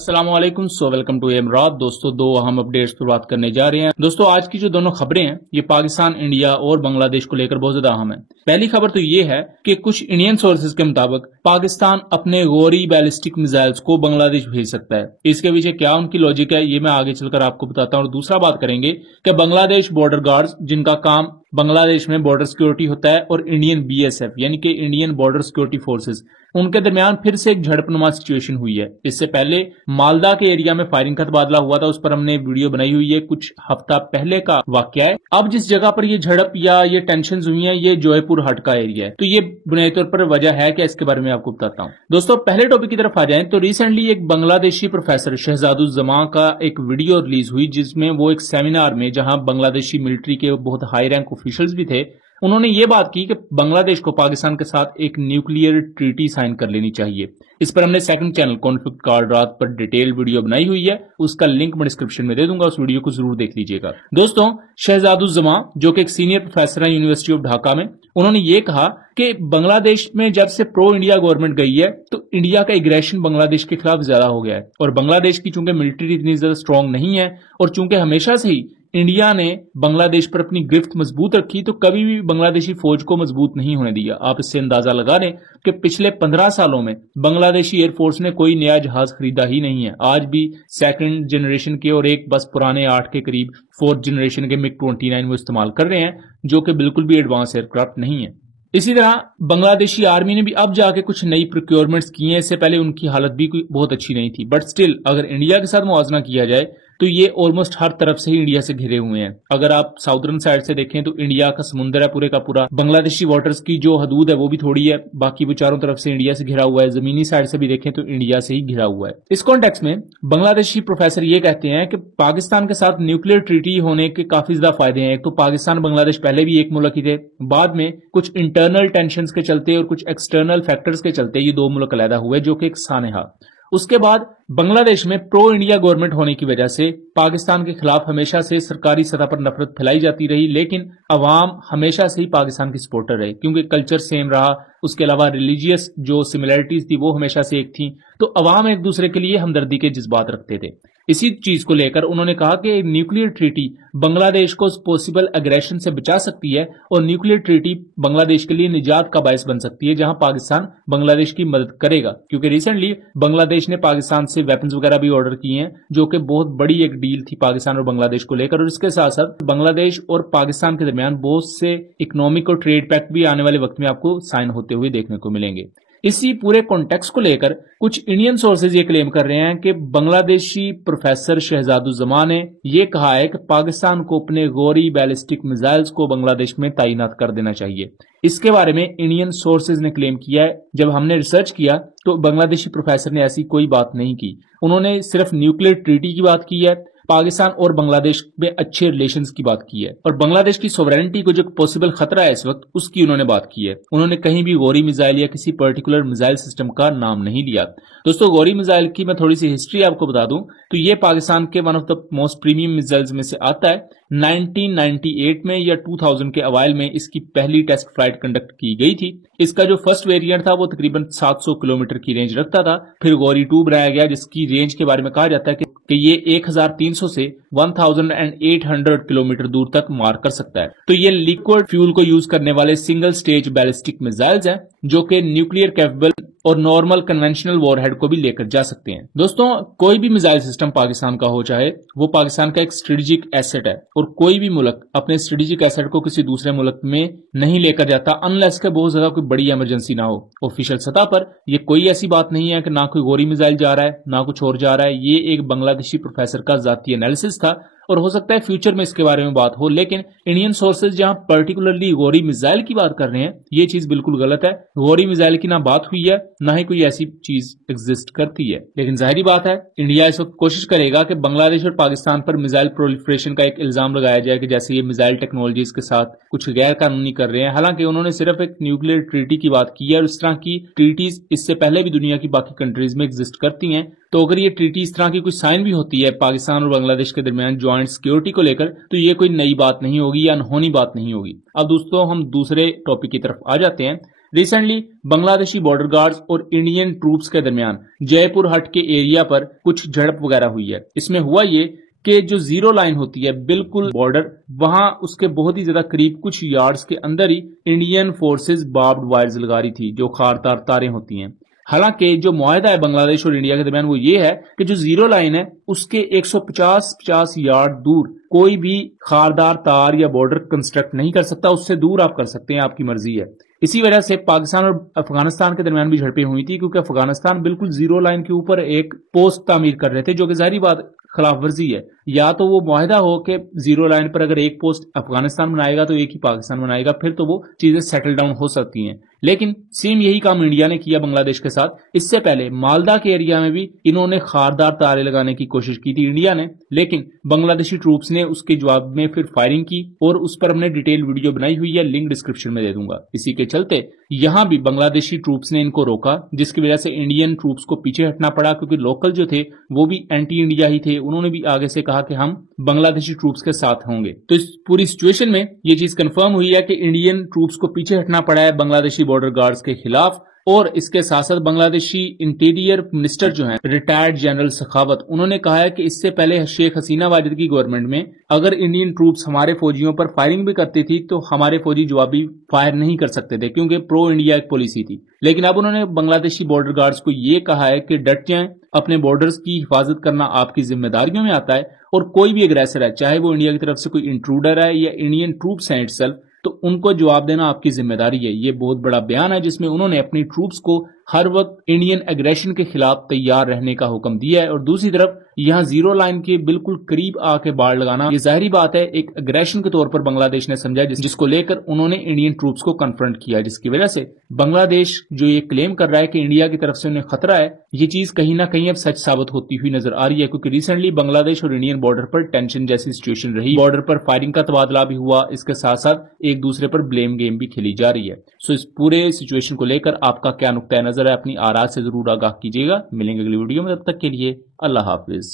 अस्सलाम वालेकुम। Welcome to एमरात। दोस्तों, दो अहम अपडेट्स पर बात करने जा रहे हैं। दोस्तों, आज की जो दोनों खबरें हैं ये पाकिस्तान, इंडिया और बांग्लादेश को लेकर बहुत ज्यादा अहम है। पहली खबर तो ये है कि कुछ इंडियन सोर्सेज के मुताबिक पाकिस्तान अपने गौरी बैलिस्टिक मिसाइल्स को बांग्लादेश भेज सकता है। इसके पीछे क्या उनकी लॉजिक है ये मैं आगे चलकर आपको बताता हूँ। और दूसरा बात करेंगे कि बांग्लादेश बॉर्डर गार्ड्स, जिनका काम बांग्लादेश में बॉर्डर सिक्योरिटी होता है, और इंडियन बीएसएफ यानी कि इंडियन बॉर्डर सिक्योरिटी फोर्सेज, उनके दरमियान फिर से एक झड़पनुमा सिचुएशन हुई है। इससे पहले मालदा के एरिया में फायरिंग का तबादला हुआ था, उस पर हमने वीडियो बनाई हुई है, कुछ हफ्ता पहले का वाकया है। अब जिस जगह पर ये झड़प या ये टेंशन हुई है ये जौहरपुर हट का एरिया है। तो ये बुनियादी तौर पर वजह है क्या, इसके बारे में आपको बताता हूँ। दोस्तों, पहले टॉपिक की तरफ आ जाएं तो रिसेंटली एक बांग्लादेशी प्रोफेसर शहजादुज़्ज़मा का एक वीडियो रिलीज हुई, जिसमें वो एक सेमिनार में, जहां बांग्लादेशी मिलिट्री के बहुत हाई रैंक ऑफिशियल्स भी थे, उन्होंने ये बात की कि बांग्लादेश को पाकिस्तान के साथ एक न्यूक्लियर ट्रीटी साइन कर लेनी चाहिए। इस पर हमने सेकंड चैनल कॉन्फ्लिक्ट कार्ड रात पर डिटेल वीडियो बनाई हुई है, उसका लिंक मैं डिस्क्रिप्शन में दे दूंगा, उस वीडियो को जरूर देख लीजिएगा। दोस्तों, शहजादुज़्ज़मा जो कि एक सीनियर प्रोफेसर है यूनिवर्सिटी ऑफ ढाका में, उन्होंने ये कहा कि बांग्लादेश में जब से प्रो इंडिया गवर्नमेंट गई है तो इंडिया का एग्रेशन बांग्लादेश के खिलाफ ज्यादा हो गया है। और बांग्लादेश की चूंकि मिलिट्री इतनी ज्यादा स्ट्रांग नहीं है, और चूंकि हमेशा से ही इंडिया ने बांग्लादेश पर अपनी गिरफ्त मजबूत रखी, तो कभी भी बांग्लादेशी फौज को मजबूत नहीं होने दिया। आप इससे अंदाजा लगा लें कि पिछले 15 सालों में बांग्लादेशी एयरफोर्स ने कोई नया जहाज खरीदा ही नहीं है। आज भी सेकंड जनरेशन के और एक बस पुराने 8 के करीब फोर्थ जनरेशन के मिग 29 वो इस्तेमाल कर रहे हैं, जो कि बिल्कुल भी एडवांस एयरक्राफ्ट नहीं है। इसी तरह बांग्लादेशी आर्मी ने भी अब जाके कुछ नई प्रोक्योरमेंट्स की हैं। इससे पहले उनकी हालत भी बहुत अच्छी नहीं थी, बट स्टिल अगर इंडिया के साथ मुआवजा किया जाए तो ये ऑलमोस्ट हर तरफ से ही इंडिया से घिरे हुए हैं। अगर आप साउदर्न साइड से देखें तो इंडिया का समुंदर है पूरे का पूरा, बांग्लादेशी वाटर्स की जो हदूद है वो भी थोड़ी है, बाकी वो चारों तरफ से इंडिया से घिरा हुआ है। जमीनी साइड से भी देखें तो इंडिया से ही घिरा हुआ है। इस कॉन्टेक्स्ट में बांग्लादेशी प्रोफेसर ये कहते हैं कि पाकिस्तान के साथ न्यूक्लियर ट्रीटी होने के काफी ज्यादा फायदे हैं। एक तो पाकिस्तान बांग्लादेश पहले भी एक मुल्क ही थे, बाद में कुछ इंटरनल टेंशन के चलते और कुछ एक्सटर्नल फैक्टर्स के चलते ये दो मुल्क अलहदा हुए, जो कि एक सानेहा। उसके बाद बांग्लादेश में प्रो इंडिया गवर्नमेंट होने की वजह से पाकिस्तान के खिलाफ हमेशा से सरकारी सतह पर नफरत फैलाई जाती रही, लेकिन अवाम हमेशा से ही पाकिस्तान की सपोर्टर रहे, क्योंकि कल्चर सेम रहा। उसके अलावा रिलीजियस जो सिमिलरिटीज थी वो हमेशा से एक थी, तो अवाम एक दूसरे के लिए हमदर्दी के जज्बात रखते थे। इसी चीज को लेकर उन्होंने कहा कि न्यूक्लियर ट्रीटी बांग्लादेश को पॉसिबल अग्रेशन से बचा सकती है, और न्यूक्लियर ट्रीटी बांग्लादेश के लिए निजात का बायस बन सकती है, जहां पाकिस्तान बांग्लादेश की मदद करेगा। क्योंकि रिसेंटली बांग्लादेश ने पाकिस्तान से वेपन्स वगैरह भी ऑर्डर किए हैं, जो कि बहुत बड़ी एक डील थी पाकिस्तान और बांग्लादेश को लेकर। और इसके साथ साथ बांग्लादेश और पाकिस्तान के दरमियान बहुत से इकोनॉमिक और ट्रेड पैक्ट भी आने वाले वक्त में आपको साइन होते हुए देखने को मिलेंगे। इसी पूरे कॉन्टेक्स्ट को लेकर कुछ इंडियन सोर्सेज ये क्लेम कर रहे हैं कि बांग्लादेशी प्रोफेसर शहजादुज़्ज़मा ने यह कहा है कि पाकिस्तान को अपने गौरी बैलिस्टिक मिसाइल्स को बांग्लादेश में तैनात कर देना चाहिए। इसके बारे में इंडियन सोर्सेज ने क्लेम किया है। जब हमने रिसर्च किया तो बांग्लादेशी प्रोफेसर ने ऐसी कोई बात नहीं की, उन्होंने सिर्फ न्यूक्लियर ट्रीटी की बात की है, पाकिस्तान और बांग्लादेश में अच्छे रिलेशंस की बात की है, और बांग्लादेश की सोवरेनिटी को जो पॉसिबल खतरा है इस वक्त उसकी उन्होंने बात की है। उन्होंने कहीं भी गौरी मिसाइल या किसी पर्टिकुलर मिसाइल सिस्टम का नाम नहीं लिया। दोस्तों, गौरी मिसाइल की मैं थोड़ी सी हिस्ट्री आपको बता दूं तो ये पाकिस्तान के one of the most premium missiles में से आता है। 1998 में या 2000 के अवाइल में इसकी पहली टेस्ट फ्लाइट कंडक्ट की गई थी। इसका जो फर्स्ट वेरिएंट था वो तकरीबन 700 किलोमीटर की रेंज रखता था। फिर गौरी 2 बनाया गया, जिसकी रेंज के बारे में कहा जाता है कि ये 1300 से 1800 किलोमीटर दूर तक मार कर सकता है। तो ये लिक्विड फ्यूल को यूज करने वाले सिंगल स्टेज बैलिस्टिक मिसाइल्स हैं, जो कि न्यूक्लियर कैपेबल और नॉर्मल कन्वेंशनल वॉरहेड को भी लेकर जा सकते हैं। दोस्तों, कोई भी मिसाइल सिस्टम पाकिस्तान का हो, चाहे वो पाकिस्तान का एक स्ट्रेटेजिक एसेट है, और कोई भी मुल्क अपने स्ट्रेटेजिक एसेट को किसी दूसरे मुल्क में नहीं लेकर जाता अनलेस के बहुत ज्यादा कोई बड़ी इमरजेंसी ना हो। ऑफिशियल सतह पर ये कोई ऐसी बात नहीं है कि ना कोई गौरी मिसाइल जा रहा है ना कुछ और जा रहा है। ये एक बांग्लादेशी प्रोफेसर का जाती एनालिसिस था, और हो सकता है फ्यूचर में इसके बारे में बात हो, लेकिन इंडियन सोर्सेज जहां पर्टिकुलरली गौरी मिसाइल की बात कर रहे हैं ये चीज बिल्कुल गलत है। गौरी मिसाइल की ना बात हुई है, ना ही कोई ऐसी चीज एग्जिस्ट करती है। लेकिन जाहिर बात है इंडिया इस वक्त कोशिश करेगा कि बांग्लादेश और पाकिस्तान पर मिसाइल प्रोलिफरेशन का एक इल्जाम लगाया जाए कि जैसे ये मिसाइल टेक्नोलॉजीज के साथ कुछ गैर कानूनी कर रहे हैं। हालांकि उन्होंने सिर्फ एक न्यूक्लियर ट्रीटी की बात की है, और इस तरह की ट्रीटीज इससे पहले भी दुनिया की बाकी कंट्रीज में एग्जिस्ट करती हैं। तो अगर ये ट्रीटी इस तरह की कुछ साइन भी होती है पाकिस्तान और बांग्लादेश के दरमियान ज्वाइंट सिक्योरिटी को लेकर, तो ये कोई नई बात नहीं होगी या अनहोनी बात नहीं होगी। अब दोस्तों, हम दूसरे टॉपिक की तरफ आ जाते हैं। रिसेंटली बांग्लादेशी बॉर्डर गार्ड्स और इंडियन ट्रूप्स के दरमियान जयपुर हट के एरिया पर कुछ झड़प वगैरह हुई है। इसमें हुआ ये कि जो जीरो लाइन होती है बिल्कुल बॉर्डर, वहां उसके बहुत ही ज्यादा करीब कुछ यार्ड्स के अंदर ही इंडियन फोर्सेस बार्ब्ड वायर्स लगा रही थी, जो खारदार तारें होती हैं। हालांकि जो मुआहदा है बांग्लादेश और इंडिया के दरमियान वो ये है कि जो जीरो लाइन है उसके 150 यार्ड दूर कोई भी खारदार तार या बॉर्डर कंस्ट्रक्ट नहीं कर सकता, उससे दूर आप कर सकते हैं, आपकी मर्जी है। इसी वजह से पाकिस्तान और अफगानिस्तान के दरमियान भी झड़पें हुई थी, क्योंकि अफगानिस्तान बिल्कुल जीरो लाइन के ऊपर एक पोस्ट तामीर कर रहे थे, जो कि जाहिर बात खिलाफ वर्जी है। या तो वो मुआहदा हो कि जीरो लाइन पर अगर एक पोस्ट अफगानिस्तान बनाएगा तो एक ही पाकिस्तान बनाएगा, फिर तो वो चीजें सेटल डाउन हो सकती हैं। लेकिन सेम यही काम इंडिया ने किया बांग्लादेश के साथ। इससे पहले मालदा के एरिया में भी इन्होंने खारदार तारे लगाने की कोशिश की थी इंडिया ने, लेकिन बांग्लादेशी ट्रूप्स ने उसके जवाब में फिर फायरिंग की, और उस पर हमने डिटेल वीडियो बनाई हुई है, लिंक डिस्क्रिप्शन में दे दूंगा। इसी के चलते यहां भी बांग्लादेशी ट्रूप्स ने इनको रोका, जिसकी वजह से इंडियन ट्रूप्स को पीछे हटना पड़ा, क्योंकि लोकल जो थे वो भी एंटी इंडिया ही थे। उन्होंने भी आगे से कहा कि हम बांग्लादेशी ट्रूप्स के साथ होंगे। तो इस पूरी सिचुएशन में ये चीज कंफर्म हुई है कि इंडियन ट्रूप्स को पीछे हटना पड़ा है बांग्लादेशी बॉर्डर गार्ड्स के खिलाफ। और इसके साथ साथ बांग्लादेशी इंटीरियर मिनिस्टर जो हैं रिटायर्ड जनरल सखावत, उन्होंने कहा है कि इससे पहले शेख हसीना वाजिद की गवर्नमेंट में अगर इंडियन ट्रूप्स हमारे फौजियों पर फायरिंग भी करती थी तो हमारे फौजी जवाबी फायर नहीं कर सकते थे, क्योंकि प्रो इंडिया एक पॉलिसी थी। लेकिन अब उन्होंने बांग्लादेशी बॉर्डर गार्ड्स को ये कहा है कि डट जाएं, अपने बॉर्डर्स की हिफाजत करना आपकी जिम्मेदारियों में आता है, और कोई भी अग्रेसर है, चाहे वो इंडिया की तरफ से कोई इंट्रूडर है या इंडियन ट्रूप्स हैं इटसेल्फ, तो उनको जवाब देना आपकी जिम्मेदारी है। ये बहुत बड़ा बयान है जिसमें उन्होंने अपनी ट्रूप्स को हर वक्त इंडियन एग्रेशन के खिलाफ तैयार रहने का हुक्म दिया है। और दूसरी तरफ यहाँ जीरो लाइन के बिल्कुल करीब आके बाढ़ लगाना, ये जाहिर बात है एक एग्रेशन के तौर पर बांग्लादेश ने समझा, जिसको लेकर उन्होंने इंडियन ट्रूप्स को कन्फ्रंट किया, जिसकी वजह से बांग्लादेश जो ये क्लेम कर रहा है कि इंडिया की तरफ से उन्हें खतरा है, ये चीज कहीं ना कहीं अब सच साबित होती हुई नजर आ रही है। क्योंकि रिसेंटली बांग्लादेश और इंडियन बॉर्डर पर टेंशन जैसी सिचुएशन रही, बॉर्डर पर फायरिंग का तबादला भी हुआ, इसके साथ साथ एक दूसरे पर ब्लेम गेम भी खेली जा रही है। सो इस पूरे सिचुएशन को लेकर आपका क्या नुक्ता नजर है, अपनी आरा से जरूर आगाह कीजिएगा। मिलेंगे अगली वीडियो में, तब तक के लिए अल्लाह हाफिज।